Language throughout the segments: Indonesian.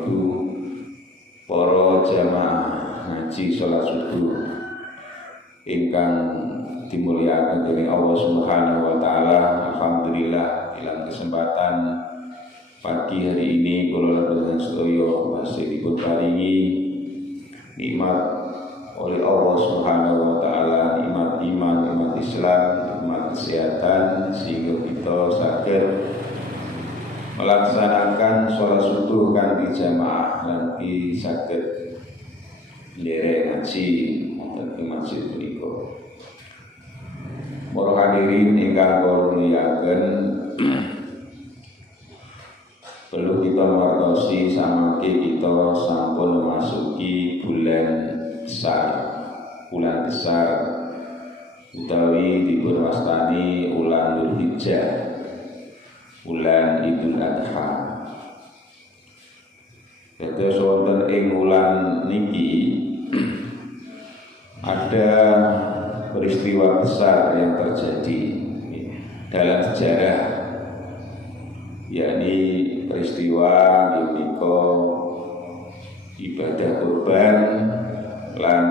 Ibu para jamaah ngaji salat subuh ingkang dimulyakaken dening Allah Subhanahu wa taala. Alhamdulillah dalam kesempatan pagi hari ini kula lan sedaya masih diparingi nikmat oleh Allah Subhanahu wa taala, nikmat iman, nikmat Islam, nikmat kesehatan, sehingga kita saged melaksanakan sholat subuh kanthi jamaah nanti saged nderek ngaji wonten ing masjid punika. Para hadirin ingkang kula muliaken, perlu kita ngertosi samangke kita sampun memasuki bulan besar utawi dipunwastani wulan Dzulhijjah, bulan Idul Adha. Dados wonten ing wulan niki ada peristiwa besar yang terjadi dalam sejarah, yakni peristiwa menika ibadah kurban lan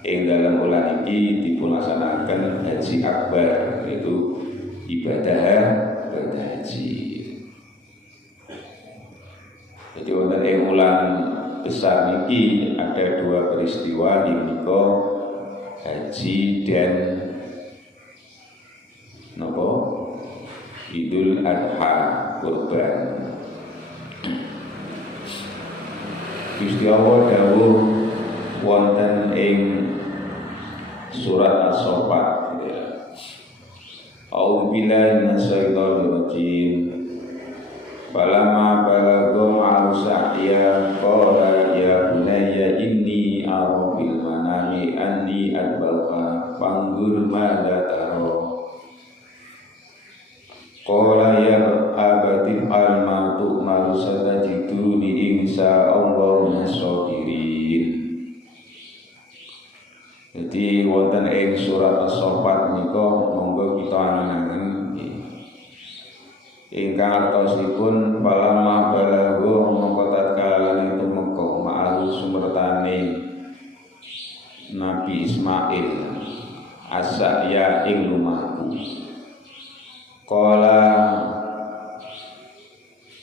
ing dalam wulan iki dipunlaksanaken haji akbar, yaitu ibadah haji. Jadi wonten ing wulan besar niki ada dua peristiwa menika haji dan napa Idul Adha kurban. Gusti Allah dawuh wonten ing surat As-Saffat, A'udzu billahi minasyaitonir rajim. Falamma balagha ma'al sa'ya qala ya bunayya inni ara bil manami anni adbauka fanzur madza tara. Qala ya abati al ma tu'malu satajiduni insya Allah minas-sabirin. Jadi wonten ing surat As-Saffat menika monggo kita angen-angen ingkang artosipun palamah balagha mongko tatkala itu meka ma'al sumbertane Nabi Ismail asya ing lumaku. Qala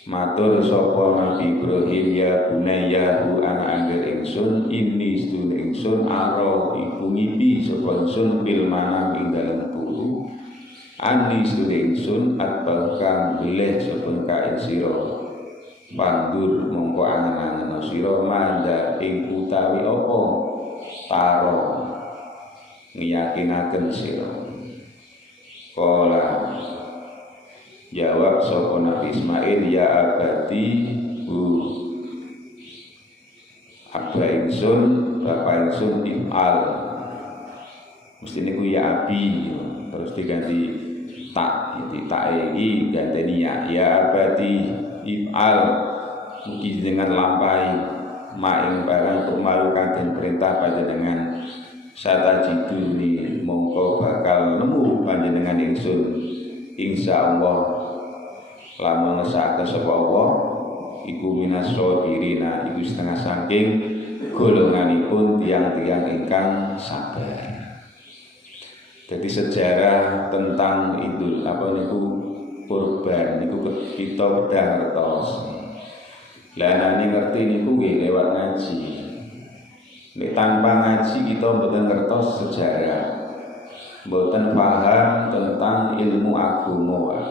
matur sapa Nabi Ibrahim ya bunayyahu ana angger ingsun inni stun ingsun aro ibu ngipi sapa ingsun bil manam ing dalem turu ani stun ingsun atbakang bilih sapa ka ing sira pandur mongko angen-angen sira manda ing utawi apa taro ngiyakinaken sira. Qala jawab sapa Nabi Ismail ya abadi abba ingsun bapak ingsun if'al, mesti niku ya abi terus diganti tak, jadi tak iki ganteni ya abadi if'al mugi dengan lampahi maing barang tumalukan dan perintah panjenengan satajiduni mongko bakal nemu panjenengan ingsun insyaallah lamun ngesake sapa Allah iku minas-sabirina, iku setengah saking golonganipun tiang-tiang ingkang sabar. Jadi sejarah tentang Idul kurban niku kita udah ngertos. Lah nani ngerti niku nggih lewat ngaji. Nek tanpa ngaji kita mboten ngertos sejarah, mboten paham tentang ilmu agama.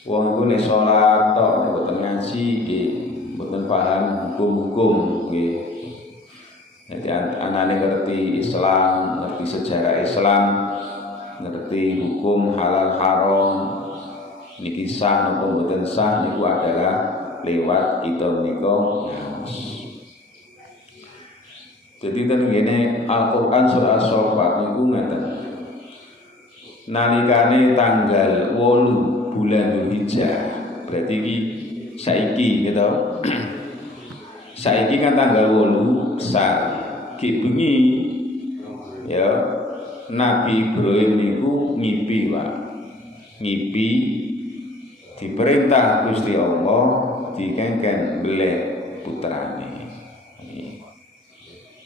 Wong iku nek salat tok nek mboten ngaji nggih mboten paham hukum-hukum nggih. Jadi anane ngerti Islam, ngerti sejarah Islam, ngerti hukum halal haram, niki sah napa mboten sah niku adalah lewat kita menika. Jadi ten ngene Al-Qur'an surah As-Saffat niku ngaten. Nalikane tanggal 8 bulan Dzulhijjah, berarti iki saiki gitu. Saiki kan tanggal 8 besar. Ki bengi ya Nabi Ibrahim niku ngipi, Pak. Ngipi diperintah Gusti Allah dikengken beleh putrane.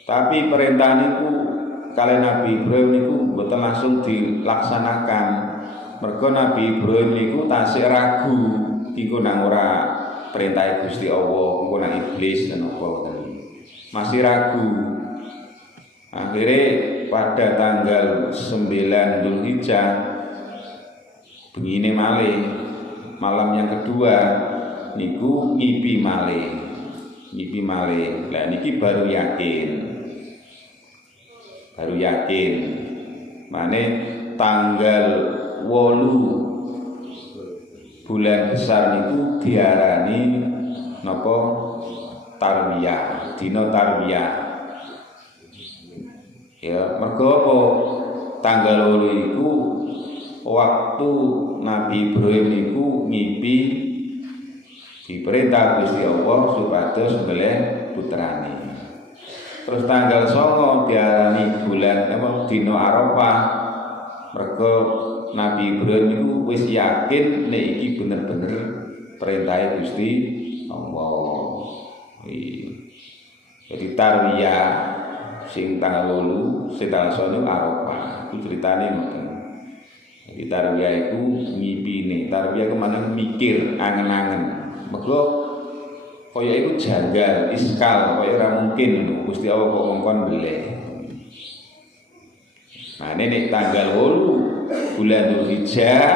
Tapi perintah niku kali Nabi Ibrahim niku mboten langsung dilaksanakan. Mergo Nabi Ibrahim niku tasih ragu iku nang ora perintah Gusti Allah, engko nang iblis dan apa tadi. Masih ragu. Akhirnya pada tanggal 9 Dzulhijjah begini malih malam yang kedua niku ngipi malih. Lah niki baru yakin. Mane tanggal 8 bulan besar niku diarani napa tarwiyah, dina tarwiyah. Ya, mergo apa? Tanggal 8 iku waktu Nabi Ibrahim niku ngipi diperintah Gusti Allah supados mbeleh putrane. Terus tanggal 9 diarani bulan dina Arafah. Mergo Nabi Ibrahim niku wis yakin nek iki bener-bener perintah Gusti Allah. Jadi tarwiyah sing tanggal 8 sing tanggal 9 Arafah. Iku critane ngoten. Jadi tarwiyah iku ngipine. Tarwiyah kemana mikir, angen-angen. Mergo kaya iku janggal, iskal, kaya ora mungkin Gusti Allah kok ngongkon beleh. Nah, ini tanggal 8 bulan Dzulhijjah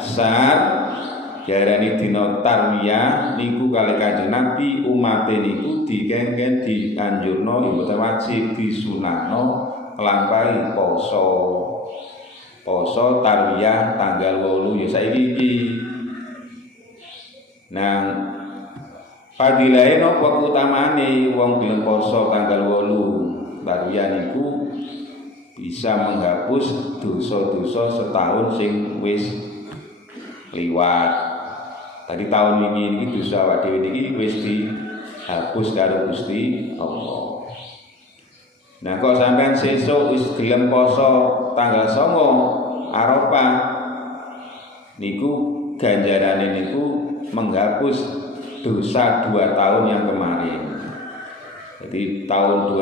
besar diarani dina tarwiyah niku kali Kanjeng Nabi umate niku dikengken dianjurno mboten wajib disunahno nglampahi poso tarwiyah tanggal 8 ya saiki iki. Nah, fadilahe napa utamane wong gelem poso tanggal 8 tarwiyah niku bisa menghapus dosa-dosa setahun sing wis liwat. Tadi tahun ini dosa awak dhewe niki wis dihapus karo Gusti Allah. Nah, kok sampean sesuk wis gelem poso tanggal 9 Arafah niku ganjarane niku menghapus dosa 2 tahun yang kemarin. Jadi tahun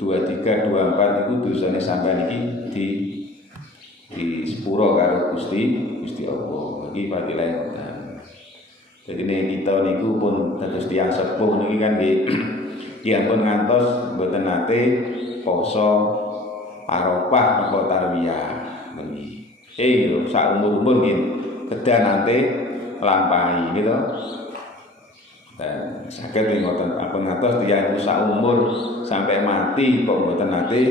2023-24 itu dosanya sampai niki di sepuro karo Gusti Allah. Iki fadilah ngoten. Jadi nek kita niku pun dados tiyang sepuh niki kan nggih ya pun ngantos mboten nate poso Arafah apa tarwiyah niki. Yo sak umur-umur nggih kedah nate lampahi gitu. Dan sakit ngoten apa ngatos tiyang sak umur sampai mati kok mboten nate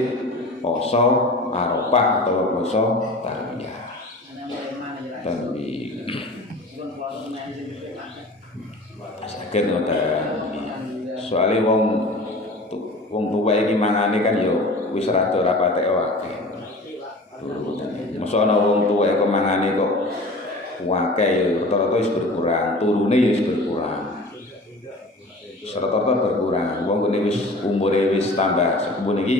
poso Arafah atau poso tarwiyah. Tapi sakit ngoten. Soale wong tuwa iki mangane kan yo wis rada ora patek akeh. Mosok ana wong tuwa kok mangane kok akeh rata-rata wis berkurang, turune wis berkurang. Rata-rata berkurang. Wong kene wis umure wis tambah sepuh iki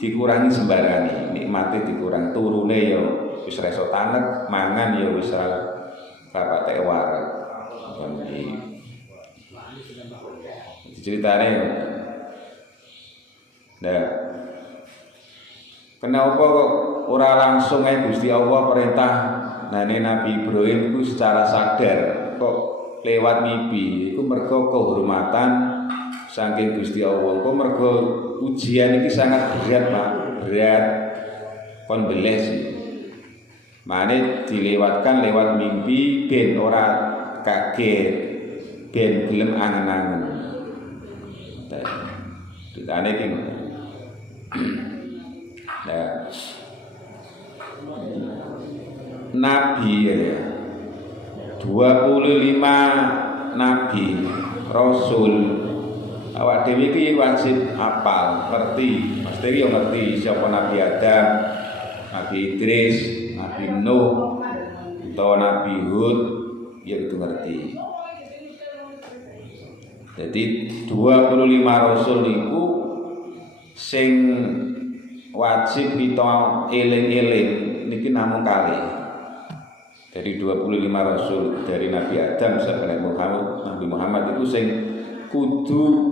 dikurangi sembarane, nikmate dikurang, turune ya wis ora iso tanek, mangan ya wis ora patek warak. Ceritane nah, kenapa kok ora langsung Gusti Allah perintah nane Nabi Ibrahim itu secara sadar kok lewat mimpi iku mergo kehormatan saking Gusti Allah. Kok mergo ujian iki sangat berat, Pak. Berat kon beleh sih. Mane dilewatkan lewat mimpi ben ora kaget, ben gelem angen-angen. Ditane iki. Nah, Nabi ya 25 Nabi Rasul awak dhewe iki wajib hafal, ngerti. Mesti yo ngerti siapa Nabi Adam, Nabi Idris, Nabi Nuh, atau Nabi Hud, ya itu ngerti. Jadi 25 Rasul niku sing wajib kita eling-eling niki namung kalih. Dari 25 rasul dari Nabi Adam sampai Nabi Muhammad itu sing kudu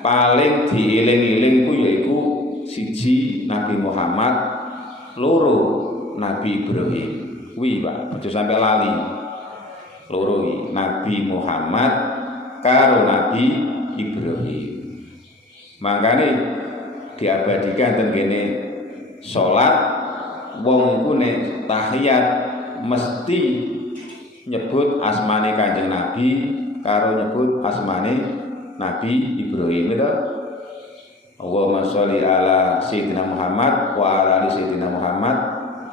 paling dieling-eling ku yaiku siji Nabi Muhammad, loro Nabi Ibrahim. Kuwi Pak, aja sampai lali. Loro iki Nabi Muhammad karo Nabi Ibrahim. Makane diabadikan ten kene salat wong iku nek tahiyat mesti nyebut asmane Kanjeng Nabi karo nyebut asmane Nabi Ibrahim itu. Allahumma sholli ala sayyidina Muhammad wa ala ali sayyidina Muhammad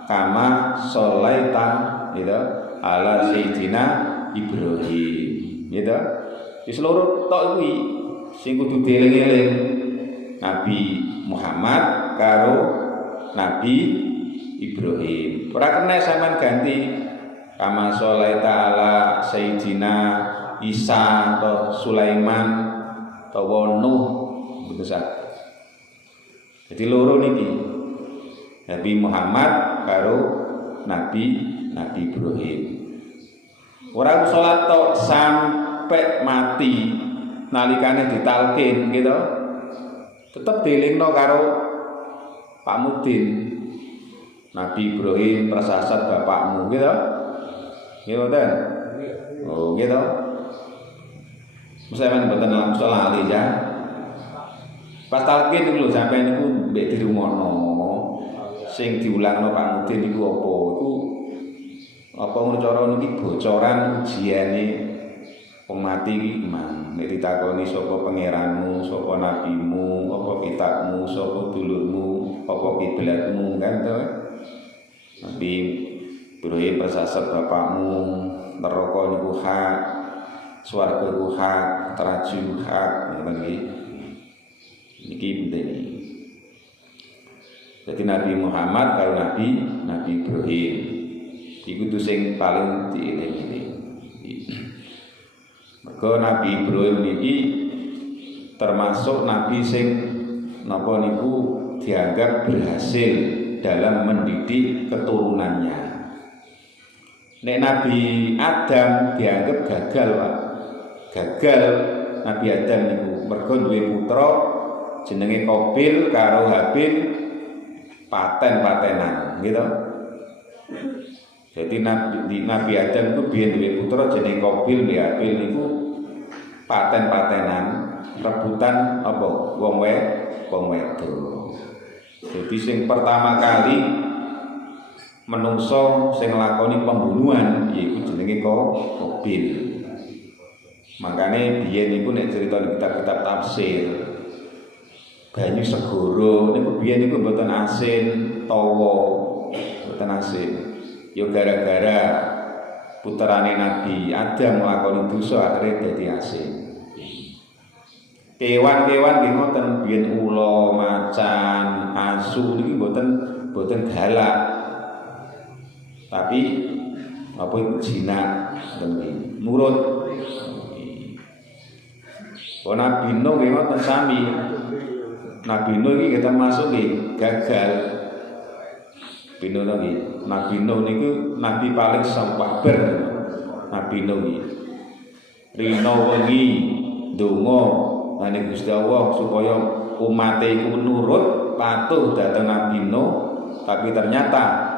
kama sholaita gitu ala sayyidina Ibrahim gitu. Wis loro tok kuwi sing kudu dieling-eling Nabi Muhammad karo Nabi Ibrahim. Ora kena sampean ganti kama sholaita ala sayyidina Isa atau Sulaiman atau Nuh betul sak. Jadi loro niki Nabi Muhammad karo Nabi Ibrahim. Orang sholat tok sampai mati nalikane ditalkin gitu. Tetep dilingno karo Pak Mudin. Nabi Ibrahim prasasat bapakmu gitu. Gitu kan? Oh gitu. Misalnya mboten langsung lali ya. Pas talkin niku lho sampeyan niku mbek dirungono. Sing diulangno Pak Mudin niku apa? Iku apa ngono cara niki bocoran ujiane wong mati iki mang. Nek ditakoni sapa pangeranmu, sapa nabimu, apa kitabmu, sapa dulurmu, apa kiblatmu kan to. Nabi Ibrahim prasasat bapakmu, neraka niku hak, swarga niku hak, teraju hak, ngoten iki. Niki penting. Jadi Nabi Muhammad karo Nabi Ibrahim iku tuh sing paling dieling-eling. Mergo Nabi Ibrahim niki termasuk nabi sing napa niku dianggap berhasil dalam mendidik keturunannya. Nek Nabi Adam dianggap gagal, Pak. Gagal Nabi Adam niku mergo duwe putra jenenge Qabil karo Habil paten-patenan gitu. Jadi Nabi Adam itu biyen duwe putra jenenge Qabil mbek Habil niku paten-patenan rebutan apa wong wedok. Jadi sing pertama kali menungso sing nglakoni pembunuhan yaiku jenenge Qabil. Makane biyen niku nek crita kitab-kitab tafsir banyu segoro niku biyen niku mboten asin, tawa, mboten asin. Ya gara-gara puterane Nabi Adam nglakoni dosa akhire dadi asin. Kewan-kewan nggih ngoten biyen ula, macan, asu niki mboten galak. Tapi apa iku jinak ngoten nurut. Nabi Nuh nggih ngoten sami. Nabi Nuh iki termasuk gagal. Nabi Nuh niku nabi paling sabar. Nabi Nuh iki. Rino wengi donga nang Gusti Allah supaya umat iku nurut patuh dhateng Nabi Nuh, tapi ternyata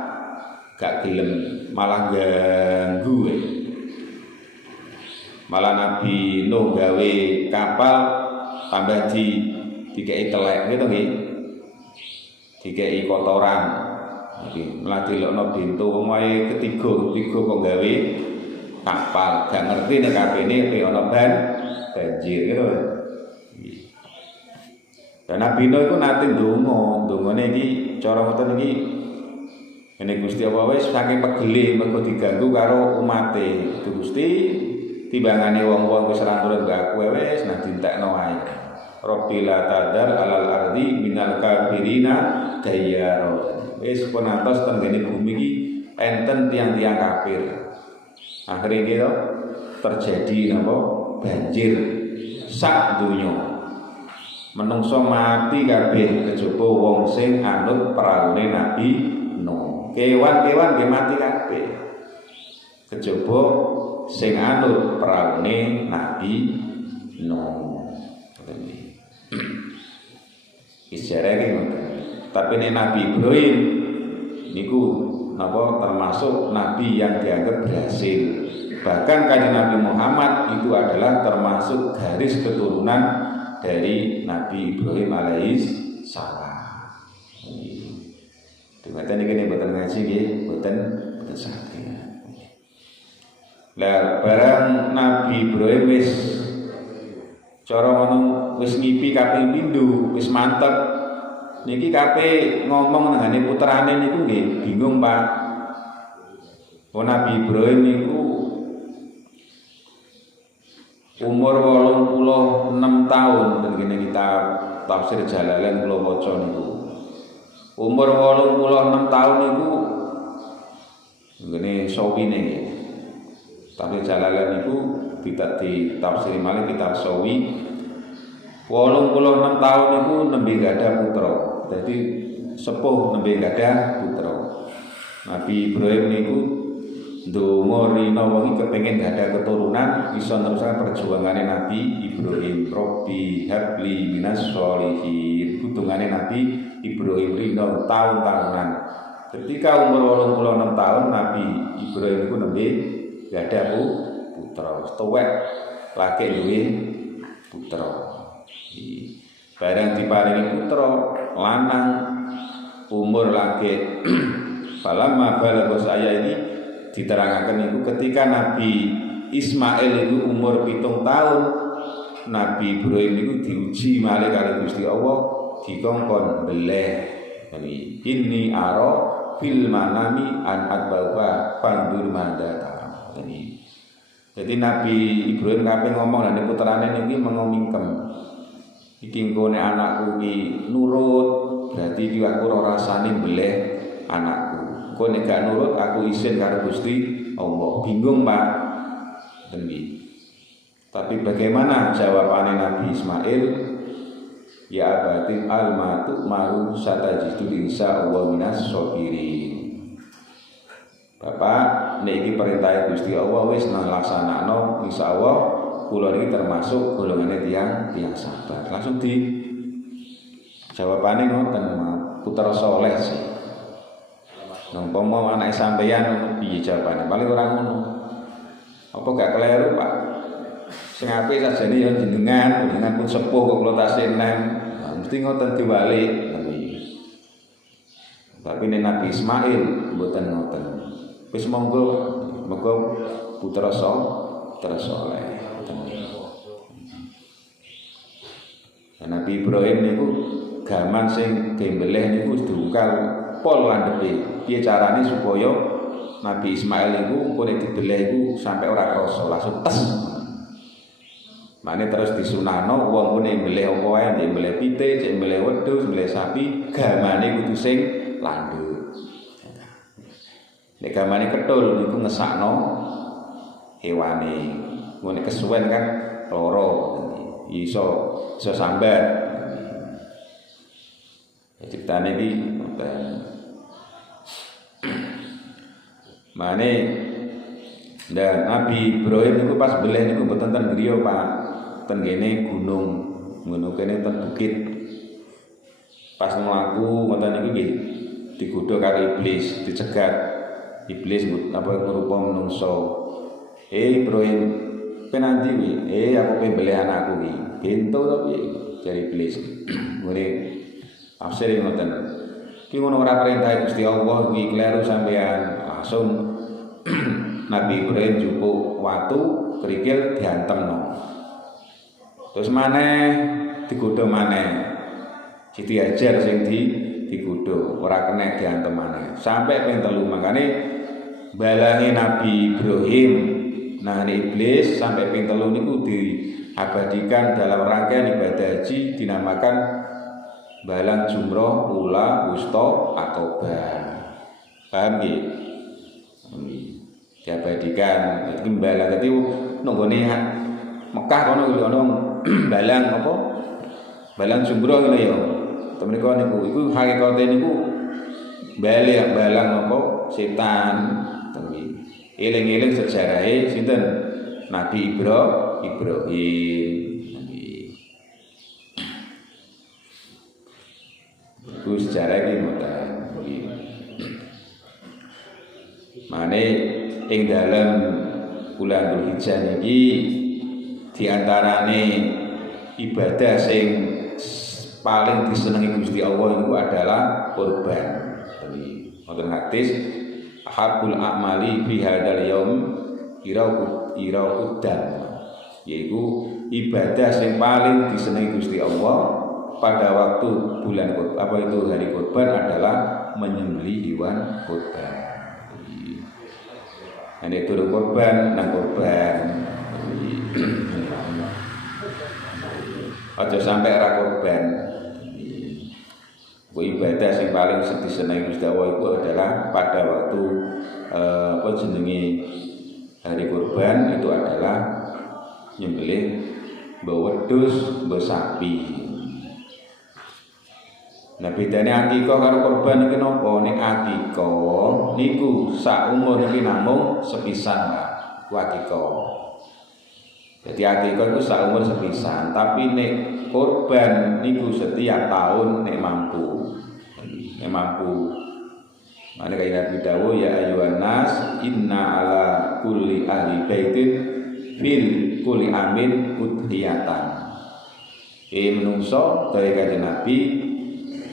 gak gelem, malah ganggu. Malah Nabi Nuh gawe kapal tambah dikei telek gitu nggih. Dikei kotoran. Iki mladilokno bintu wong wae ketiga kok gawe kapal, gak ngerti nek kabene ana banjir gitu. Dan Nabi Nuh iku nate ndongane iki cara ngoten iki. Nek Gusti Allah wis saking pegele mergo diganggu karo umate. Gusti timbangane wong-wong wis ora nurut mbak aku wis nah dintekno wae. Rabbila tadar alal ardi minal kafirina dayyara. Wis penantos tenggene bumi iki enten tiang-tiang kafir. Akhire iki terjadi napa banjir sak donya. Menungso mati kabeh kejaba wong sing anut praune Nabi Nuh. Kewan-kewan nggih mati kabeh. kejaba sing anut praune Nabi Nuh. Isjarah iki ngoten. Tapi nek Nabi Ibrahim niku napa termasuk nabi yang dianggap berhasil. Bahkan kanjeng Nabi Muhammad itu adalah termasuk garis keturunan dari Nabi Ibrahim alaihissalam. Dikatakan ini mboten ngaji nggih, mboten saged. Lah barang Nabi Ibrahim wis cara ngono wis ngipi kaping pindho, wis mantep. Niki kabeh ngomong nangane putrane niku nggih bingung, Pak. Nabi Ibrahim niku umur 86 tahun begini kita tafsir Jalalain kula waca niku. Umur 86 tahun niku ngene sawine nggih. Tapi Jalalain niku di tafsir malih kitab sawi 86 tahun niku nembe gadah putra. Dadi sepuh nembe gadah putra. Nabi Ibrahim niku ndonga rina wengi kepengin gadah keturunan iso nerusaken perjuangane Nabi Ibrahim. Robbi habli minas sholihin. Kutungane Nabi Ibrahim rina tahun-tahunan. Ketika umur 86 tahun Nabi Ibrahim niku nembe gadah putra. Tuwek laki duwe putra. Barang diparingi putra lanang umur laki falamma balagha saya ini diterangkan itu ketika Nabi Ismail itu umur 7 tahun Nabi Ibrahim itu diuji malih kali Gusti Allah dikongkon beleh ini aro fil manami an adbawa pandur mandata. Jadi Nabi Ibrahim kabeh ngomong lan putrane niki mengomingkem. Iki nggone anakku iki nurut, berarti iki aku ora rasane beleh anakku. Engko nek gak nurut aku isin karo Gusti Allah. Bingung, Pak. Demi. Tapi bagaimana jawabannya Nabi Ismail? Ya abati almatu maru satajidu insyaallah minas sabirin. Bapak, nek iki perintah Gusti Allah wis nang laksanakno insyaallah kula niki termasuk golongane tiyang sabar. Langsung di jawabane ngoten, putra soleh sih. Umpama anak sampeyan piye jawabane? Paling ora ngono. Apa gak keliru, Pak? Sing apik sajane ya jenengan pun sepuh kok kula tasih enem. Mesti ngoten diwalik. Tapi nek Nabi Ismail mboten ngoten. Wis monggo putra soleh. Nabi Ibrahim niku gaman sing dembeleh niku diungkal pol landhepe. Piye carane supaya Nabi Ismail niku kok nek dibeleh iku sampai ora krasa langsung tes. Mane terus disunahno wong ku nek mbeleh apa wae, nek mbeleh pite, nek mbeleh wedhus, mbeleh sapi, gamane kudu sing landhep. Nek gamane ketul niku ngesakno hewane. Nek kesuwen kan loro. Iso sambat. Ceritane iki mane dan Nabi Ibrahim niku pas beleh niku mboten ten griya, Pak. Ten kene gunung kene ten bukit. Pas mlaku wonten niku nggih digodha karo iblis, dicegat. Iblis rupa menungso. Ibrahim penanti wi, aku pengen beli anakku wi, bento tapi dari iblis. Ngene tafsir ngoten. Ki ngono ora perintah Gusti Allah iki kleru sampean. Langsung Nabi Ibrahim jupuk watu kerikil diantemno. Terus maneh digodha maneh. Siti Hajar sing digodha ora kena diantem maneh. Sampai ping 3 makane balange Nabi Ibrahim nah iblis sampai ping 3 niku diabadikan dalam rangkaian ibadah haji dinamakan balang jumroh ula wusta akobah. Paham nggih? Diabadikan iki balang dadi nunggone Mekah kono ono balang apa? Balang jumroh ngene ya. Temen niku iku hakikate niku balang apa? Setan. Eling-eling sejarahe sinten? Nabi Ibrahim. Iku sejarah iki ngoten. Mane ing dalem bulan Dzulhijjah niki diantarane ibadah sing paling disenengi Gusti Allah itu adalah kurban. Wonten hadis ahabul a'mali fi hadzal yaum iraudan, yaitu ibadah yang paling disenangi Gusti Allah pada waktu bulan hari kurban adalah menyembelih hewan kurban. Ini turun kurban nang kurban. Aja sampai ra kurban. Ibadah yang paling disenangi Gusti Allah itu adalah pada waktu hari kurban itu adalah nyembelih wedhus, sapi. Nah bedane akikah karo kurban iki napa? Nek akikah niku sak umur iki namung sepisan, Pak. Ku akikah. Jadi akikah itu sak umur sepisan, tapi nek kurban niku setiap tahun nek mampu. Nek mampu. Mane kaya Nabi dawuh ya ayyuhan nas inna ala kulli ahli baitin fil kulli amin udhiyatan. Menungso kaya kanjeng Nabi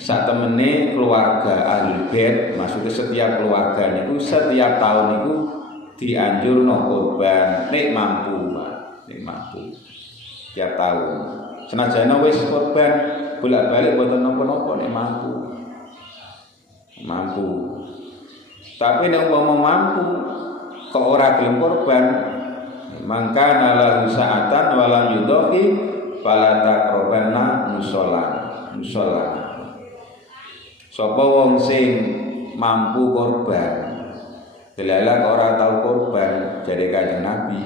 sak temene keluarga ahli bait, maksudnya setiap keluarganya itu setiap tahun itu dianjurno kurban nek mampu, Pak. Nek mampu. Tiap tahun. Senajan wis kurban bolak-balik boten napa-napa nek mampu. Mampu. Tapi nek umpama mampu kok ora gelem kurban, mangka lahu sa'atan wala yudhi fala taqrabanna musalla. Sapa wong sing mampu kurban, delalah ora tau kurban, jare Kanjeng Nabi,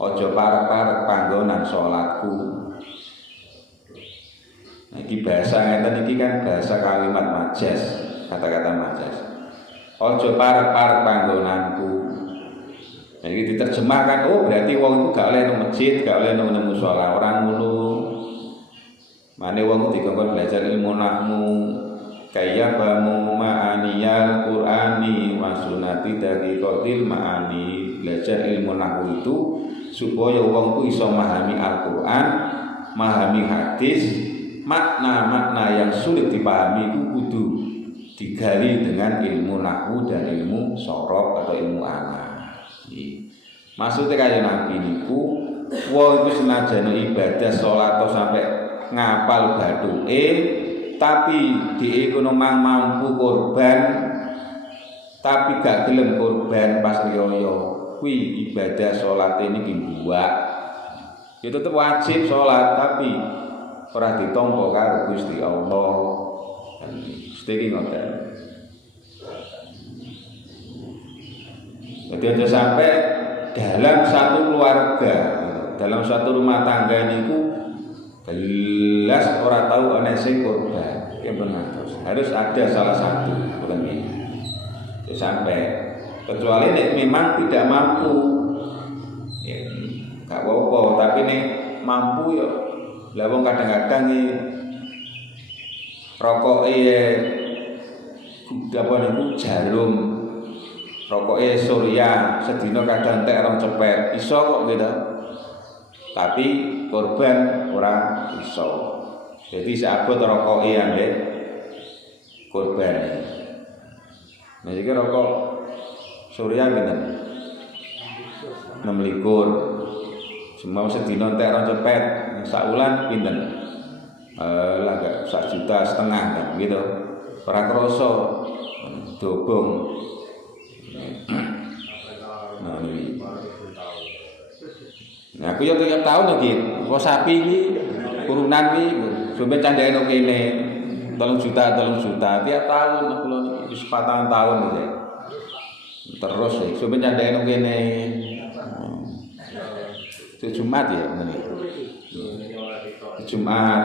aja parek-parek panggonan salatku. Iki bahasa ngeten iki kan bahasa kalimat majas, kata-kata majas. Aja parek-parek panggonanku. Nah, iki diterjemahkan, oh berarti wong itu gak oleh nang masjid, gak oleh nang musala, ora ngono. Mane wong dikongkon belajar ilmu nahwu kayyabamu ma'aniyal Qur'ani wa sunnati daqiqatil ma'ani. Belajar ilmu nahwu itu supaya wong ku iso memahami Al-Qur'an, memahami hadis, makna-makna yang sulit dipahami itu kudu digali dengan ilmu nahwu dan ilmu sorof atau ilmu ana. Maksudnya kaya Nabi niku wong iku senajan ibadah salat atau sampai ngapal bathuke, tapi dia iku mampu kurban tapi gak gelem kurban pas riyo, kuwi ibadah salat ini dibuat. Ya tetep wajib salat tapi ora ditampa karo Gusti Allah. Sedeki ngoten. Jadi aja sampai dalam satu keluarga, dalam satu rumah tangga niku belas orang tahu ana sing kurban. Ya benar. Harus ada salah satu kurang ini. Sampai kecuali nek memang tidak mampu. Ya, gak apa-apa, tapi nek mampu ya. Lah wong kadang-kadang iki rokoke apa niku jarum. Rokoke Surya sedina kadang entek rong cepet. Iso kok gitu. Tapi kurban ora iso. Jadi saabot rokoke ambek kurban. Nah iki rokok Surya pinten? 26. Semua sedina entek rong cepet. Saulan pinten? Lah gak 1,5 juta kan gitu. Ora krasa dobong. Nah ini. Nah aku yo tiap tahun lagi, kok sapi iki turunan iki sampe candake nang kene 3 juta tiap tahun aku lho wis 4 tahun iki. Terus iki sampe candake nang kene. Jumat ya ngene. Jumat.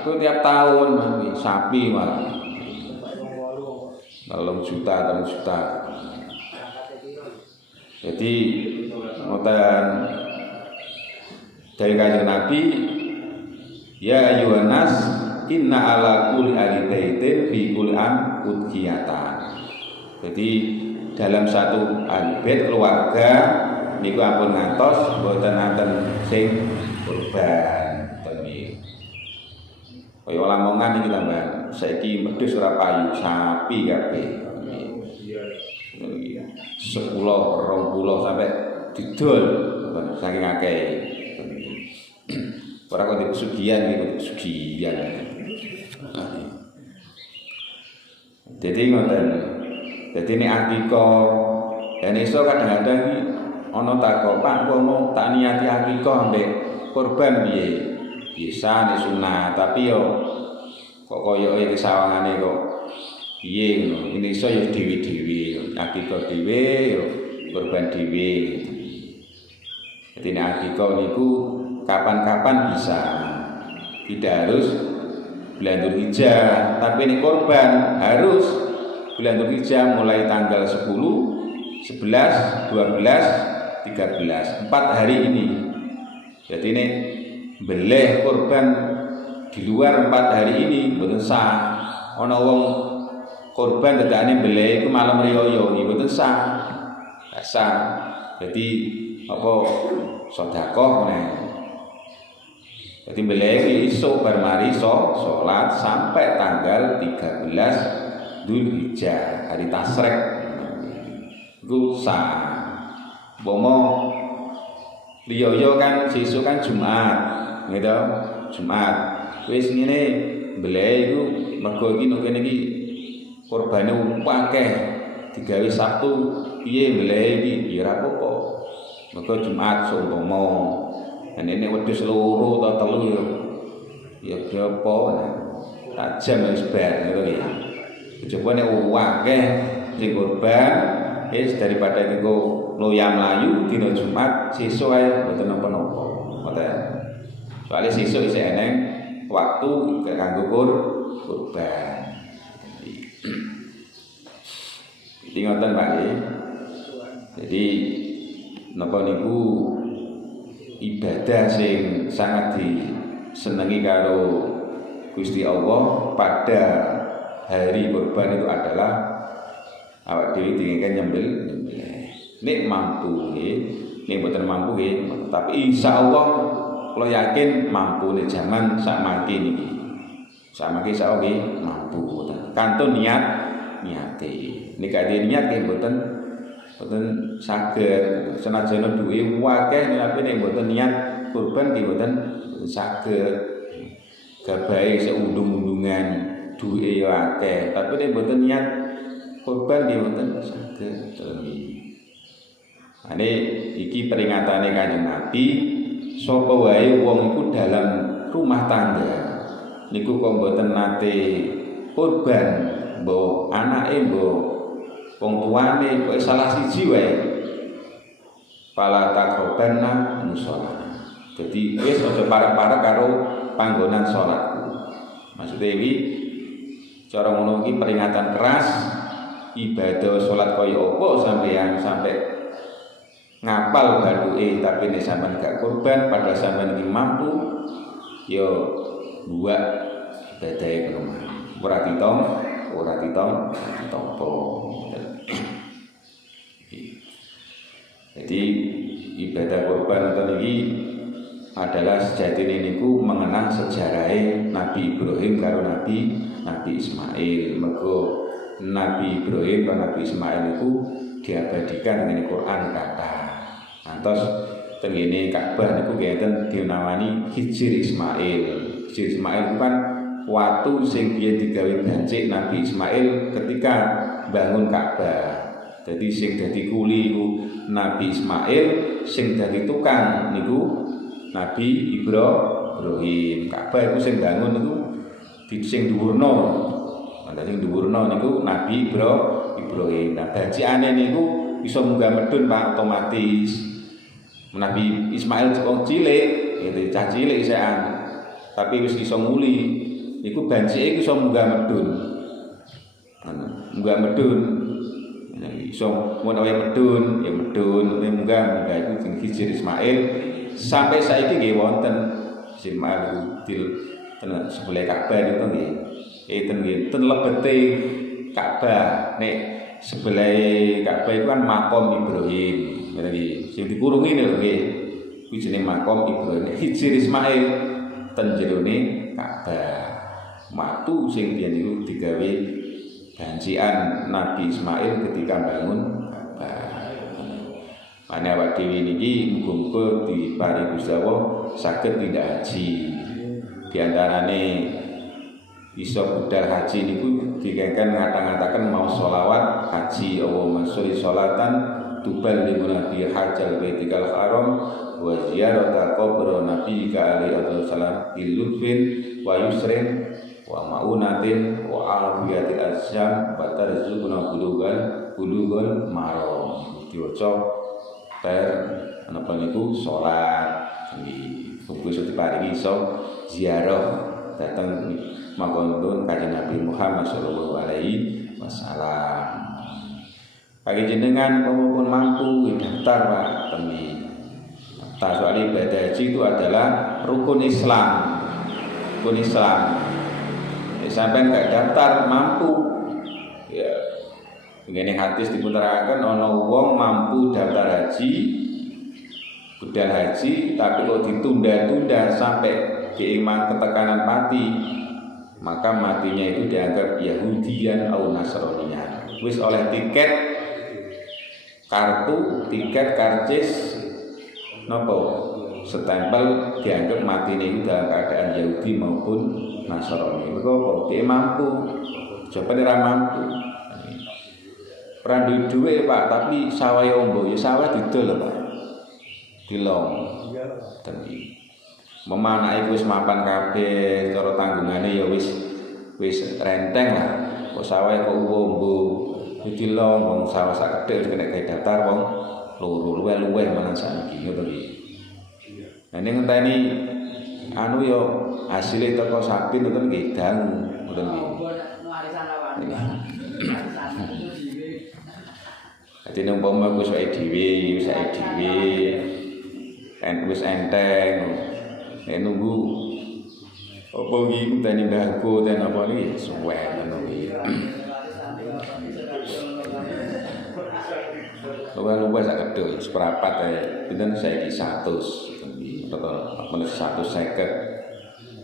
Aku tiap tahun sapi malah 3 juta. Jadi ngoten dari Kanjeng Nabi, ya ayuhan nas inna ala kulli ahli baitin fi kulli am udhiyatan. Jadi dalam satu ahli bait keluarga niku ampun ngantos boten nanten sing kurban temi. Kaya Lamongan iki tambah saiki medhus ora payu sapi kabeh. 10, 20 sampai didol saking akeh. Ora kok disugihan iki sugihan. Jadi ngoten. Jadi ini akikah dan iso kadang-kadang iki ana takok, Pak kok mau tak niati akikah ambek kurban piye? Bisa nek sunah, tapi yo kok koyo iki sawangane kok piye ngono. Ini iso yo dhewe-dhewe, akikah dhewe yo kurban dhewe. Jadi nek akikah niku kapan-kapan bisa. Tidak harus bulan Dzulhijjah, tapi ini kurban harus bulan Dzulhijjah mulai tanggal 10, 11, 12, 13, 4 hari ini. Jadi ini beleh kurban di luar 4 hari ini mboten sah. Ana wong kurban dadane beleh iku malam riyo iki mboten sah. Gak sah. Jadi apa sedekah meneh. Jadi beleh iso bar mari salat sampai tanggal 13 Dzulhijjah, hari Tasrek. Iku sah. Bomo liyo kan sesuk kan Jumat, gitu. Jumat. Wis ngene beleh iku mergo iki nek kene iki kurbane akeh digawe Sabtu piye beleh iki ya ora apa-apa. Mergo Jumat seumpama ini wedhus loro atau telu ya apa tak jam wis bar ngono ya. Coba nek akeh sing kurban wis daripada engko loyang mlayu dina Jumat sesuk ae mboten napa-napa. Ngoten. Soale sesuk isih eneng waktu kanggo kurban. Jadi ngoten Pak nggih. Jadi napa niku ibadah sing sangat disenangi karo Gusti Allah pada hari kurban itu adalah awak dhewe diinginkan nyembel. Nek mampu nggih, nek mboten mampu nggih, tapi insyaallah kula yakin mampu nek jaman sakmangke niki. Sakmangke insyaallah nggih mampu. Kantun niate. Nek gak niat nggih mboten saged. Senajan duwe akeh tapi nek mboten niat kurban nggih mboten saged. Gabahe seundung-undungan duwe ya akeh, tapi nek mboten niat kurban nggih mboten saged. Ane iki peringatane Kanjeng Nabi, sapa wae wong iku dalam rumah tangga niku kok mboten nate kurban, mbok anake mbok wong tuane kok salah siji wae. Fala taqrabanna musholla. Jadi wis aja parek-parek karo panggonan salatku. Maksude iki cara ngono iki peringatan keras ibadah salat kaya apa sampeyan sampai ngapal baduke tapi nek sampean gak kurban padahal sampean iki mampu yo buat ibadahe kono ora ditompo. Jadi ibadah kurban iki adalah sejatine niku mengenang sejarah Nabi Ibrahim karo Nabi Ismail. Mergo Nabi Ibrahim dan Nabi Ismail itu diabadikan dengan Quran kata. Antos tengene Ka'bah niku ngeten dinamani Hijr Ismail. Hijr Ismail itu kan watu sing biyen digawe bancik Nabi Ismail ketika bangun Ka'bah. Jadi sing dadi kuli iku Nabi Ismail, sing dadi tukang niku Nabi Ibrahim. Ka'bah iku sing bangun niku sing dhuwurna. Sing dhuwurna niku Nabi Ibrahim. Nah, bancikane niku iso munggah medun Pak otomatis. Nabi Ismail wong cilik, itu cah cilik isekan. Tapi wis iso nguli. Iku bancike iso munggah medun. Munggah medun. iso mun wae medun munggah iku sing Hijr Ismail sampai saiki nggih wonten Ismail ten sebelah Ka'bah niku nggih. Ten nggih ten lebete Ka'bah nek sebelah Ka'bah itu kan makom Ibrahim. Ngene iki sing dikurungi lho nggih. Kuwi jenenge makom Ibrahim. Hijr Ismail ten jerone Ka'bah. Matu sing biyen niku digawe janjian Nabi Ismail ketika bangun Ka'bah. Mane awak dhewe niki muga-muga diparingi Gusti Allah saged pindah haji. Di antarane iso budal haji niku dikengken ngata-ngataken mau sholawat haji Allahumma sholli sholatan tuballighuna nabi hajjal baitikal haram wa ziyarata qabr nabiyika alaihi wasallam ilutfin wa yusrin wa maunatin wa afiyatil asyam wa tarzuquna bulugal maram. Diwaca per napa niku salat mugi iso diparingi iso ziarah dateng makam Kanjeng Nabi Muhammad sallallahu alaihi wasallam. Bagi jenengan pun mampu daftar Pak temi. Daftar soal ibadah haji itu adalah rukun Islam. Rukun Islam. Sampai enggak daftar mampu ya begini hadis diputerakan ono wong mampu daftar haji budal haji tapi kok ditunda-tunda sampai keiman ketekanan mati maka matinya itu dianggap Yahudian atau Nasranian wis oleh tiket karcis nopo setempel dianggap matinya itu dalam keadaan Yahudi maupun Nasrani. Mereka apa? Dia mampu. Coba dia mampu. Peran duwe Pak, tapi sawah ombo, ya sawah didol Pak. Dilong. Tapi memanai wis mapan kabeh, cara tanggungane ya wis renteng lah. Kok sawah kok ombo, dilong wong sawah sak kedhik wis kena gawe daftar wong loro luweh menan saniki ngono iki. Nah ning ngenteni anu yo hasilnya toko sapi nonton nggih dangu ngoten nggih. Dadi nek umpama wis wae dhewe wis enteng nek nunggu apa iki ngenteni mbahku ten apa iki suwe ngono iki. Luwih sak kedhik seperapat pinten saiki 100 atau menit 150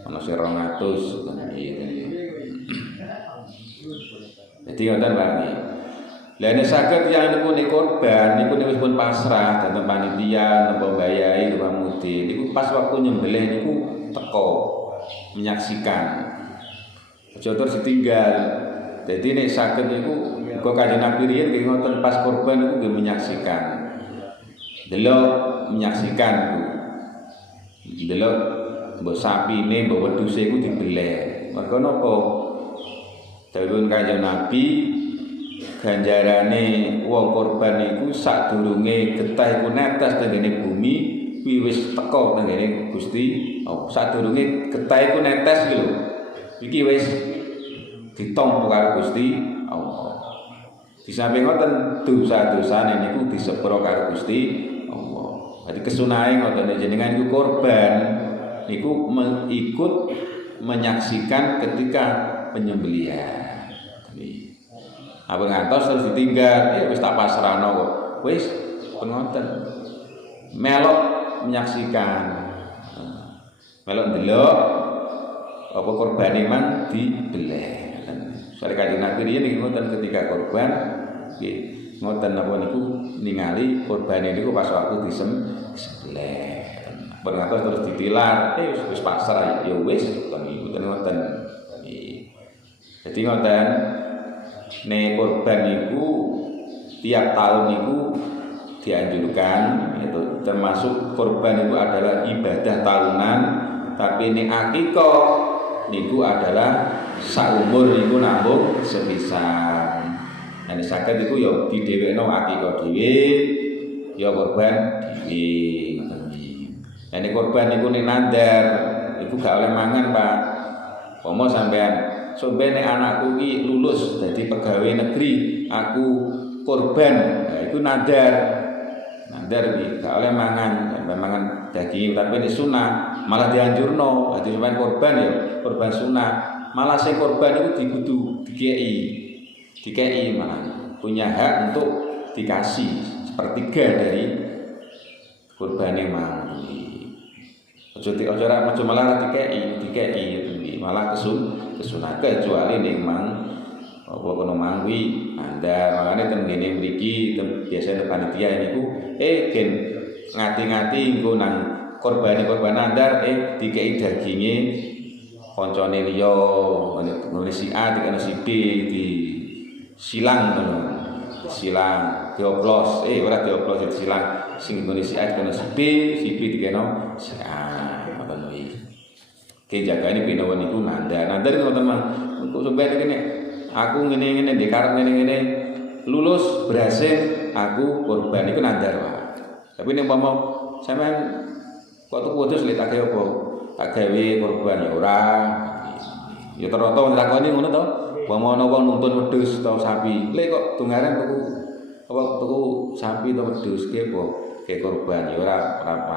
ana sing 200 jadi ngoten Pak nggih. Lah nek saged yang niku nek korban niku wis pun pasrah dhateng panitia napa mbayahi pamudi niku pas waktu nyembelih niku teko menyaksikan aja terus ditinggal. Jadi nek saged niku uga Kanjeng Nabi riyen nggih ngoten pas korban niku nggih menyaksikan. Delok menyaksikan delok mbok sapine mbok wedhuse iku dibeleh. Mergo napa? Dawuh Kanjeng Nabi ganjarane wong korban iku sadurunge getah iku netes tengene bumi kuwi wis teka tengene Gusti Allah. Sadurunge getah iku netes iki lho. Iki wis ditampa karo Gusti Allah. Di samping ngoten dosa-dosane niku disepuro karo Gusti Allah. Jadi kesunahe ngoten jenengan iku korban niku ikut menyaksikan ketika penyembelihan. Apa ngantos terus ditinggal, ya wis tak pasrahno kok. Wis pengonten. Melok menyaksikan. Melok ndelok apa korbane man dibeleh. Sare Kanjeng Nabi riyen niki ngoten ketika korban nggih ngoten napa niku ningali korbane niku pas waktu disembelih. Pengantos terus ditilar, wis pasrah ya wis ngoten. Jadi ngoten nek korban niku tiap tahun niku dianjurkan itu termasuk korban itu adalah ibadah tahunan tapi nek akikah niku adalah saumur niku nambung sepisan. Nah saged niku ya didhewekno akikah dhewe ya korban dhewe. Nah nek korban niku nek nandar iku gak oleh mangan Pak. Pomo sampean nek anakku iki lulus dadi pegawai negeri, aku korban, nah iku nadar. Nadar iki gak oleh mangan daging tapi ini sunah, malah dianjurno. Dadi sampean korban ya, korban sunah. Malah sing korban itu dikudu dikei malah punya hak untuk dikasih sepertiga dari kurbane mang. Ojo malah dikei malah kesunah kecuali ning mang apa kono mangwi Anda makane ten ngene mriki biasa panitia niku gen ngati-ngati engko nang korban Anda dikei daginge koncone liya ngene si A dikene si B di silang ngono. Silang dioplos ora dioplos silang sing ngene si A dikene si B dikene si A ngono iki. Ki jagane pinawan niku nandar ngoten mah. Kok sampeyan kene aku ngene ndek karep ngene lulus berhasil aku korban iku nandar wae. Tapi nek umpama sampean kok tuku wedhus lek tak gawe apa? Tak gawe korban ya ora. Ya ternyata nglakoni ngono to. Umpama ana wong nuntun wedhus atau sapi, lek kok tunggaran tuku sapi atau wedhus ki apa? Ke korban ya ora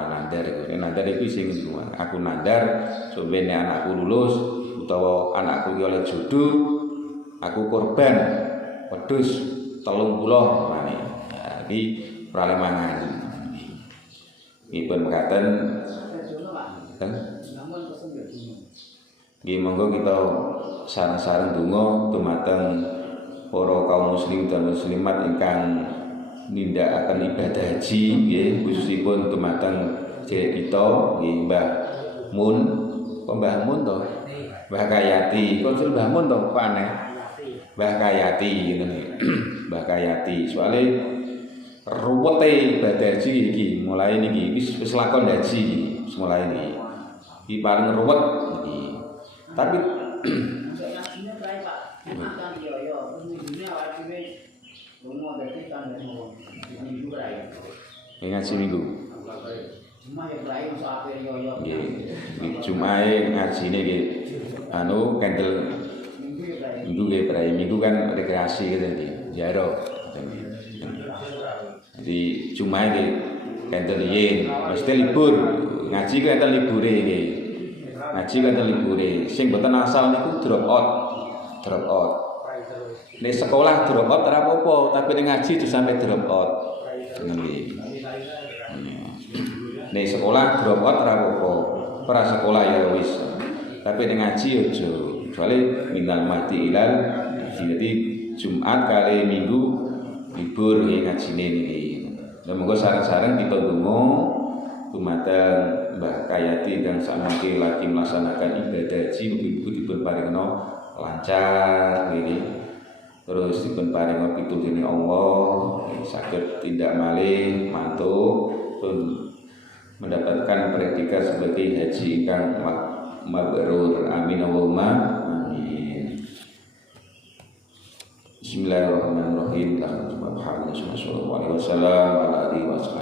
nandar iku. Nandar iku sing aku nandar sampeyan anakku lulus utawa anakku ki oleh jodoh aku korban wedhus 30 mane. Ya iki ora mangan. Ipun mekaten nggih monggo kita sareng-sareng donga dumateng para kaum muslim dan muslimat ingkang nindakaken ibadah haji nggih khususipun dumateng sedherek kita nggih Mbah Mun to Mbah Kayati konsul Mbah Mun to kok aneh Mbah Kayati ngene Mbah Kayati soalé ruwete ibadah haji iki mulai niki wis lakon haji iki mulai niki iki paling ruwet iki tapi ngajine prae Pak makan yo minggunya awake dhewe lunga dadi tanggal minggu prae ngaji minggu Jumat ya prae masa akhir yo nggih Jumae ngajine nggih anu kendel minggu nggih prae minggu kan rekreasi gitu nggih jaro jadi Jumae nggih kendel yen mesti libur ngaji ku enten libure nggih ngaji ku enten libure sing mboten asal niku drop out nek sekolah drop out ora apa-apa tapi nek ngaji itu sampai drop out nggih nek sekolah drop out ora apa-apa ora sekolah ya wis tapi nek ngaji aja soalé minal mati ilal jadi Jumat kali Minggu libur nggih ngajine niki monggo sareng-sareng kita ndonga dumateng Mbah Kayati dan sakmangke lagi melaksanakan ibadah haji mugi-mugi dipun paringna lancar nggih. Terus dipun paringa pitulunge Allah saged tindak malih mantuk pun mendapatkan predikat sebagai haji ingkang mabrur. Amin Allahumma amin. Bismillahirrahmanirrahim. Alhamdulillah sallallahu alaihi wasallam ala alihi wasallam.